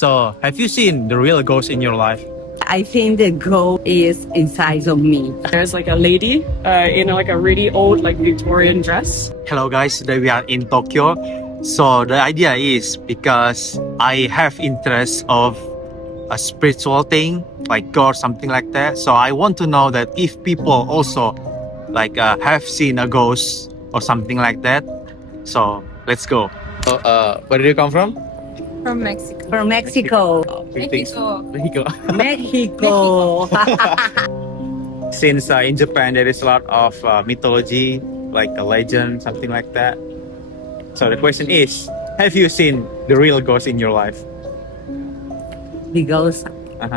So, have you seen the real ghost in your life? I think the ghost is inside of me. There's like a lady in like a really old like Victorian dress. Hello guys, today we are in Tokyo. So the idea is because I have interest of a spiritual thing like God, something like that. So I want to know that if people also like have seen a ghost or something like that. So let's go. Where did you come from? From Mexico. From Mexico. Mexico. Mexico. Since in Japan there is a lot of mythology, like a legend, something like that. So the question is, have you seen the real ghost in your life? The ghost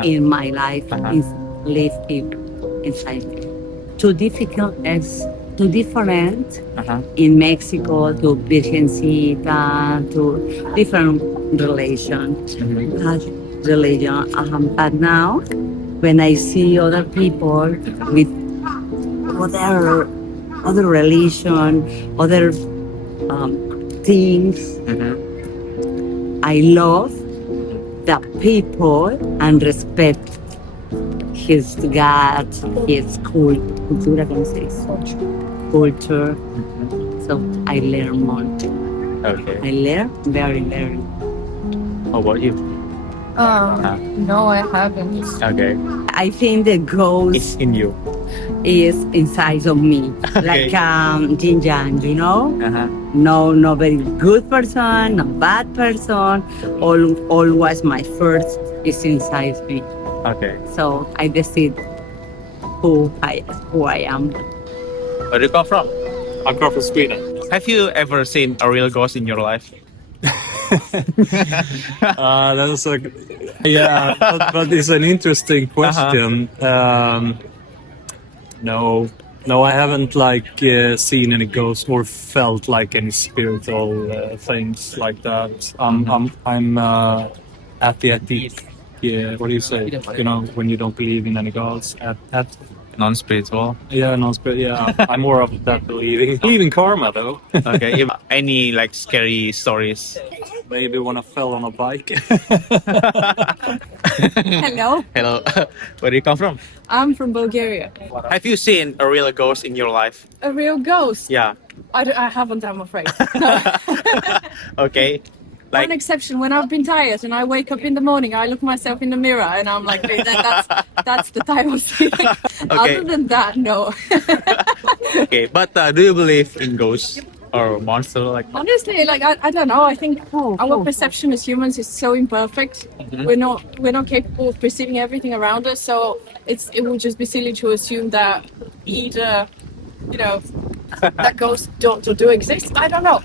in my life is live inside me. Too different in Mexico to Virgencita, to different religions. But now, when I see other people with other religion, other things, I love the people and respect his God, his cultura, ¿cómo se dice? Culture. So I learn more. Okay. I learn very. How about you? No, I haven't. Okay. I think the ghost It's in you. is inside of me, Okay. like yin yang, you know. No very good person, no bad person. Always my first is inside me. Okay. So I decide who I am. Where do you come from? I'm from Sweden. Have you ever seen a real ghost in your life? That's a but it's an interesting question. No, I haven't seen any ghosts or felt like any spiritual things like that. I'm atheistic. Yeah, what do you say? You know, when you don't believe in any gods. Non-spiritual. Yeah, non-spirit. Yeah, I'm more of that believing. Believe in karma though. Okay. Any like scary stories? Maybe when I fell on a bike. Hello. Hello. Where do you come from? I'm from Bulgaria. Have you seen a real ghost in your life? A real ghost? Yeah. I haven't, I'm afraid. Okay. Like One exception, when I've been tired and I wake up in the morning, I look myself in the mirror and I'm like, "Hey, that's the time of sleeping." Okay. Other than that, no. okay, but do you believe in ghosts or monster like that? Honestly, like I don't know. I think our perception as humans is so imperfect. We're not capable of perceiving everything around us. So it would just be silly to assume that either, that ghosts don't or do exist. I don't know.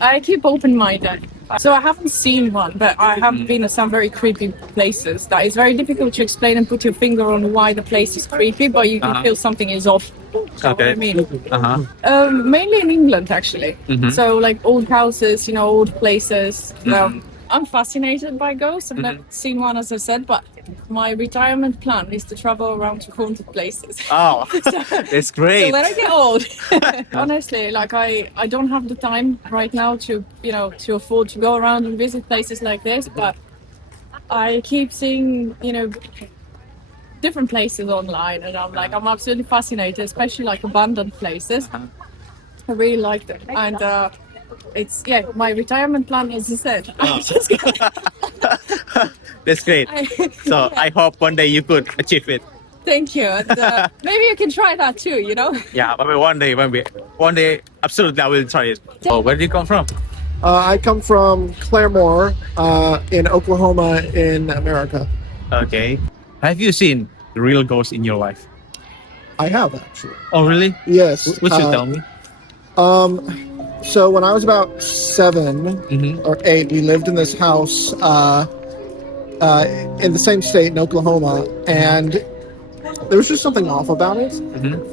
I keep open-minded. So I haven't seen one, but I have been to some very creepy places. That is very difficult to explain and put your finger on why the place is creepy, but you can feel something is off. Okay. I mean, mainly in England, actually. So like old houses, old places. I'm fascinated by ghosts. I've never seen one, as I said, but my retirement plan is to travel around to haunted places. Oh, that's great. So when I get old, honestly, like I don't have the time right now to afford to go around and visit places like this, but I keep seeing, different places online, and I'm absolutely fascinated, especially like abandoned places. I really like them, and my retirement plan, as you said. I'm just That's great. So I hope one day you could achieve it. Thank you. And, maybe you can try that too. Yeah, maybe one day, absolutely, I will try it. Oh, where do you come from? I come from Claremore in Oklahoma in America. Okay. Have you seen the real ghost in your life? I have, actually. Oh, really? Yes. Would you tell me? So when I was about 7 or 8, we lived in this house in the same state in Oklahoma, and there was just something off about it.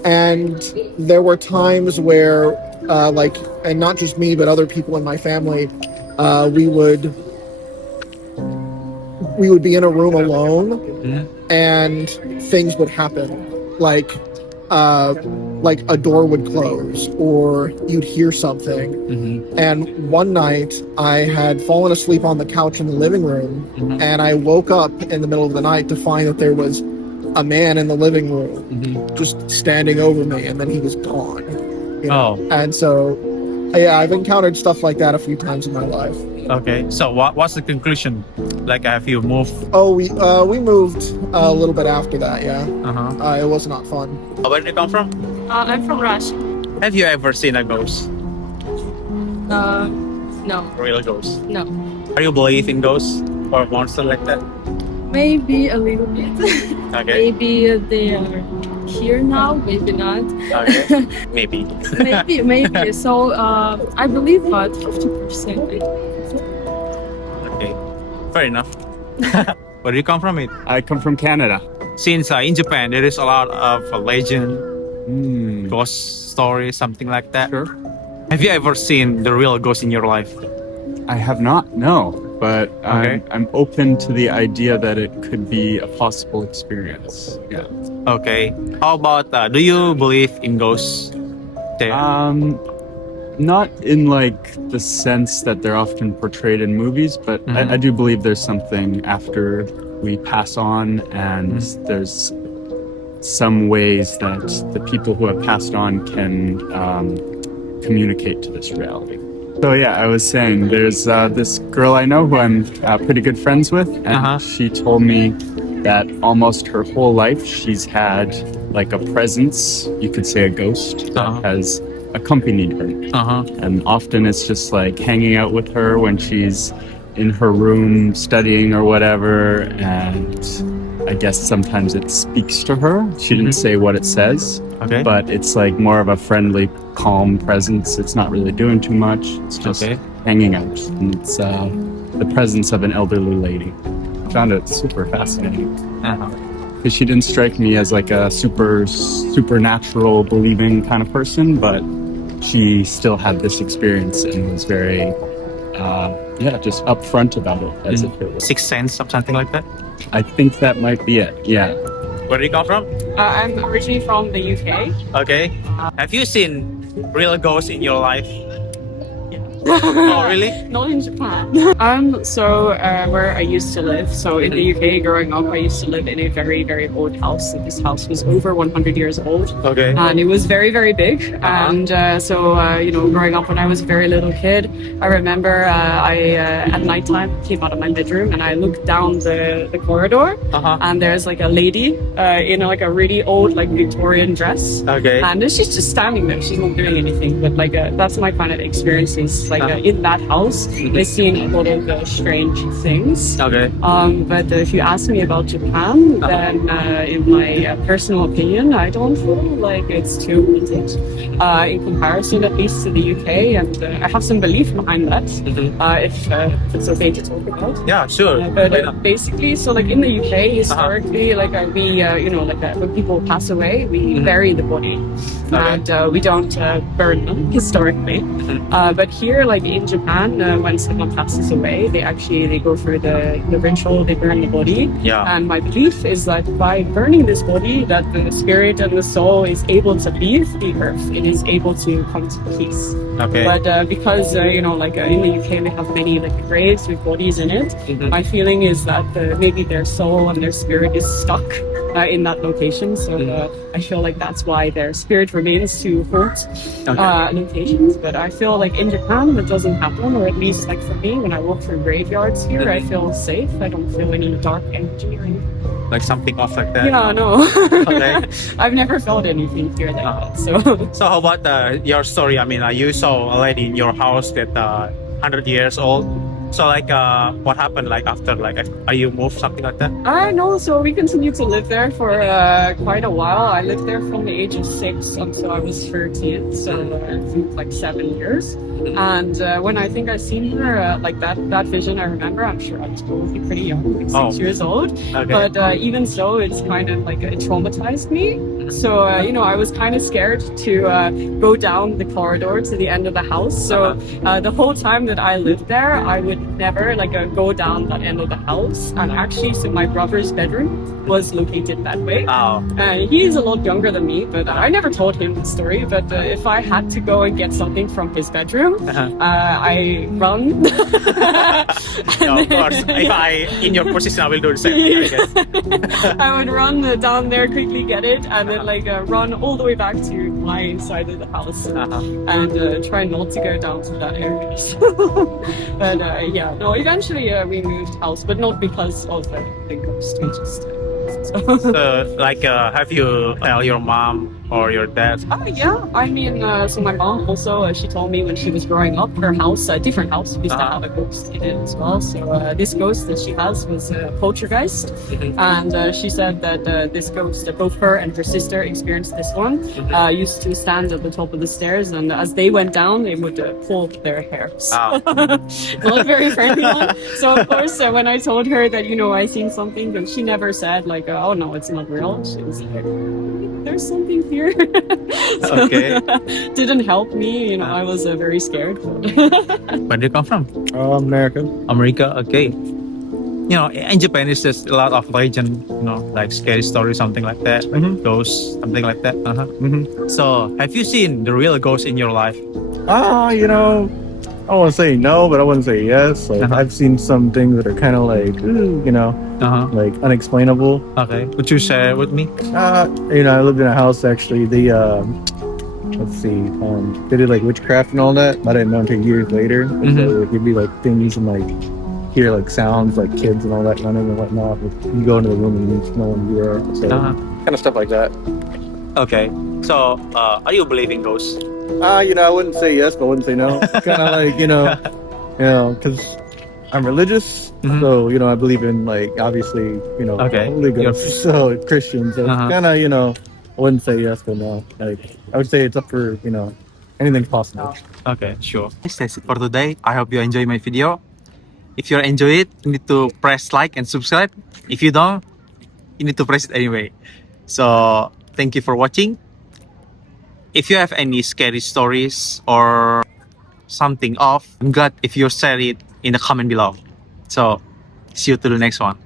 And there were times where, and not just me, but other people in my family, we would be in a room alone, and things would happen. Like like a door would close or you'd hear something. And one night I had fallen asleep on the couch in the living room, and I woke up in the middle of the night to find that there was a man in the living room just standing over me, and then he was gone. You know? And so, yeah, I've encountered stuff like that a few times in my life. Okay. So what's the conclusion? Like, have you moved? Oh, we moved a little bit after that. Yeah. It was not fun. Where did you come from? I'm from Russia. Have you ever seen a ghost? No, Real ghost? no. Are you believe in ghosts or monster like that? Maybe a little bit. Okay. Maybe they are here now, maybe not. Okay. Maybe. maybe. So I believe about 50%. Okay. Fair enough. Where do you come from? It. I come from Canada. Since in Japan there is a lot of legend, ghost stories, something like that. Sure. Have you ever seen the real ghost in your life? I have not, no. But I'm open to the idea that it could be a possible experience. Yeah. Okay. How about do you believe in ghosts? There? Not in like the sense that they're often portrayed in movies, but I do believe there's something after we pass on, and there's some ways that the people who have passed on can communicate to this reality. So yeah, I was saying there's this girl I know who I'm pretty good friends with, and she told me that almost her whole life she's had like a presence, you could say a ghost, that has accompanied her. And often it's just like hanging out with her when she's in her room studying or whatever, and I guess sometimes it speaks to her. She didn't say what it says, but it's like more of a friendly, calm presence. It's not really doing too much. It's just hanging out. And it's the presence of an elderly lady. I found it super fascinating. Because she didn't strike me as like a supernatural believing kind of person, but she still had this experience and was very, just upfront about it as if it was. Sixth sense or something like that? I think that might be it, yeah. Where do you come from? I'm originally from the UK. Okay. Have you seen real ghosts in your life? Oh, really? Not in Japan. So where I used to live, so in the UK growing up, I used to live in a very, very old house. And this house was over 100 years old. Okay. And it was very, very big. And growing up when I was a very little kid, I remember at nighttime came out of my bedroom and I looked down the corridor, and there's like a lady in like a really old like Victorian dress. Okay. And she's just standing there. She's not doing anything. But like that's my kind of experiences. Like in that house, I've seen a lot of strange things. Okay. But if you ask me about Japan, then in my personal opinion, I don't feel like it's too haunted in comparison, at least to the UK, and I have some belief behind that. If it's okay to talk about. Yeah, sure. But basically, so like in the UK, historically, like when people pass away, we bury the body, and we don't burn them historically. But here, like in Japan, when someone passes away, they go through the ritual, they burn the body. Yeah. And my belief is that by burning this body, that the spirit and the soul is able to leave the earth. It is able to come to peace. Okay. But because in the UK we have many like graves with bodies in it, my feeling is that maybe their soul and their spirit is stuck in that location. So I feel like that's why their spirit remains to haunt locations. But I feel like in Japan that doesn't happen, or at least like for me, when I walk through graveyards here, I feel safe. I don't feel any dark energy or anything. Like something off like that? Yeah, no. Okay. I've never felt anything here like that. So how about your story? I mean, you saw a lady in your house that 100 years old. So like what happened like after, like are you moved, something like that? I know, so we continued to live there for quite a while. I lived there from the age of 6 until I was 13, so I think like 7 years. And when I think I seen her, like that vision I remember, I'm sure I was probably pretty young, like 6 years old. Okay. But even so, it's kind of like it traumatized me. So, I was kind of scared to go down the corridor to the end of the house. So, the whole time that I lived there, I would never go down that end of the house. And actually, so my brother's bedroom was located that way. Oh. He's a lot younger than me, but I never told him the story. But if I had to go and get something from his bedroom, I run. No, of course. If I in your position, I will do the same thing, I guess. I would run down there, quickly get it, and then run all the way back to my side of the house and try not to go down to that area. But yeah, no, eventually we moved house, but not because of the ghost. We just Have you tell your mom or your dad? yeah, I mean, so my mom also, she told me when she was growing up, her house, a different house, used to have a ghost in it as well. So this ghost that she has was a poltergeist. And she said that this ghost, both her and her sister experienced this one, used to stand at the top of the stairs, and as they went down, they would pull their hair. So, not a very friendly one. So of course, when I told her that, I seen something, but she never said oh no, it's not real. She was like, there's something here. So, Okay. didn't help me. I was very scared. Where do you come from? America. America. Okay. In Japan, it's just a lot of legend, like scary stories, something like that, like ghosts, something like that. So, have you seen the real ghost in your life? I won't say no, but I wouldn't say yes. Like I've seen some things that are kind of like, like unexplainable. Okay. Would you share with me? I lived in a house actually. Let's see, they did like witchcraft and all that. I didn't know until years later. So it'd be like things and like hear like sounds like kids and all that running and whatnot. You go into the room and there's no one there. So kind of stuff like that. Okay. So, are you believing ghosts? I wouldn't say yes, but I wouldn't say no. Kind of like, because I'm religious, so I believe in obviously, Holy Ghost, so Christian. So it's kind of, I wouldn't say yes, but no. I would say it's up for, anything's possible. Okay, sure. That's it for today. I hope you enjoy my video. If you enjoy it, you need to press like and subscribe. If you don't, you need to press it anyway. So thank you for watching. If you have any scary stories or something off, I'm glad if you share it in the comment below. So see you to the next one.